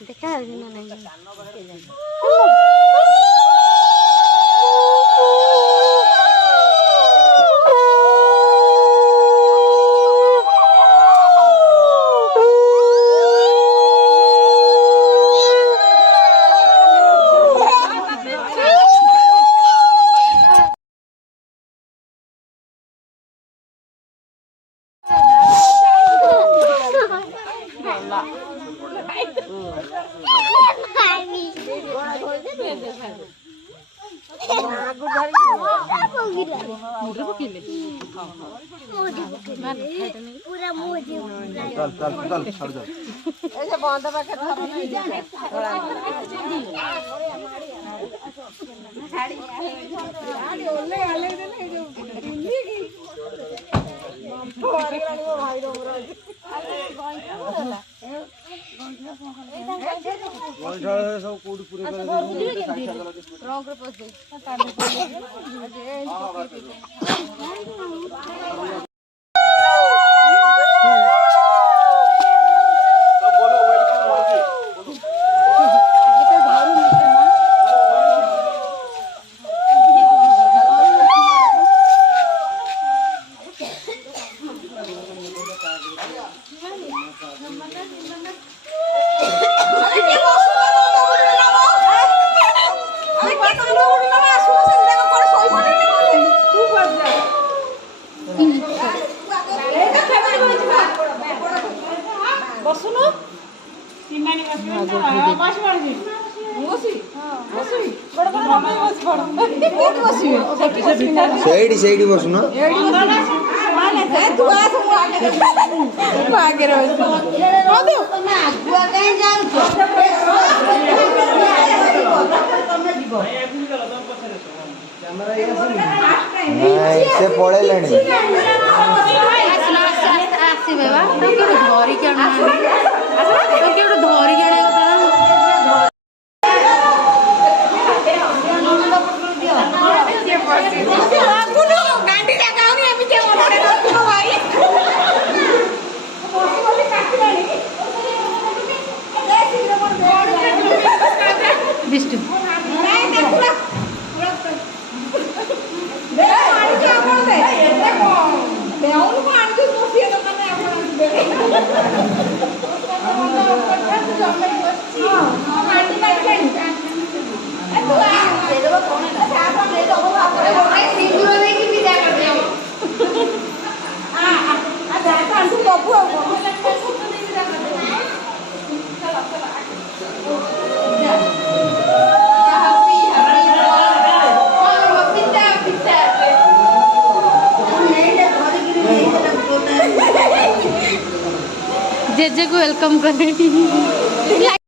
देखा ना नहीं चल चल चल छोड़ दो ऐसे बांधा पाके ओले आले देले जो बुंदी की भाई रोमरा सब कोड पूरे कर रंग रे पस दे बसुनो तिमानी बस पड़ी बसी बसी बड़ बड़ हम बस पड़ कोट बसी सेडी सेडी बसुनो माने से तू आस मु आगे रह हो दे ना आगुआ कहीं जाऊ तमे जीवो से पड़े लेनी आसबे बा तो के धरी के आना तो के धरी के आने बिष्टु जेजे को वेलकम करें